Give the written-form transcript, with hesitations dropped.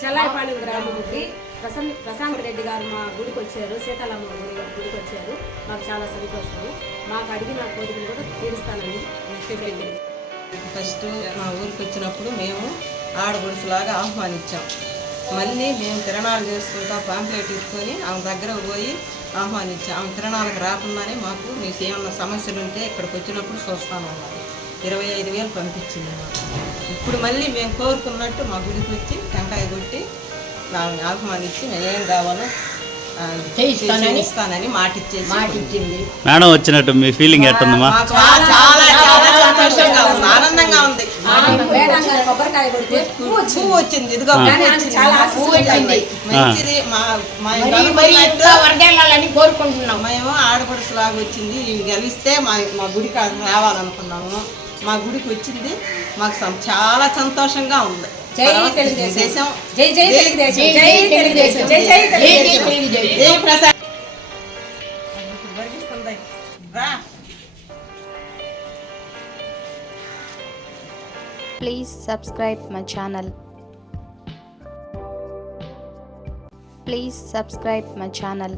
చల్లాయిపాలెం గ్రామంకి ప్రశాంత్ రెడ్డి గారు మా గుడికి వచ్చారు, సీతారామ గుడికి వచ్చారు. మాకు చాలా సంతోషం. మాకు అడిగిన కోరికలు కూడా తీరుస్తానని చెప్పింది. ఫస్ట్ మా ఊరికి వచ్చినప్పుడు మేము ఆడగుడుసులాగా ఆహ్వానించాం. మళ్ళీ మేము తిరణాలు చేసుకుంటా పాంప్లెట్ ఇచ్చుకొని ఆమె దగ్గర పోయి ఆహ్వానించాం. ఆమె తిరణాలకు రాకుండానే మాకు మీకు ఏమన్నా సమస్యలు ఉంటే ఇక్కడికి వచ్చినప్పుడు చూస్తాను అన్నారు. 25,000 పంపించింది మాకు. ఇప్పుడు మళ్ళీ మేము కోరుకున్నట్టు మా గుడికి వచ్చి టెంకాయ కొట్టి ఆహ్వానించి మేము ఏం కావాలో ఇస్తానని మాటిచ్చింది. మేడం వచ్చినట్టు మీ ఫీలింగ్ ఎట్టుందమ్మా? చాలా చాలా సంతోషంగా ఉంది, ఆనందంగా ఉంది. పువ్వు వచ్చింది, ఇదిగో మంచిది. కోరుకుంటున్నాం. మేము ఆడపడుచులాగా వచ్చింది. ఇవి గెలిస్తే మా గుడికి రావాలనుకున్నాము. మా గుడికి వచ్చింది. మాకు చాలా సంతోషంగా ఉంది. జై తెలుగుదేశం, జై జై తెలుగుదేశం, జై తెలుగుదేశం, జై జై తెలుగుదేశం, జై Prasad. Please subscribe my channel. Please subscribe my channel.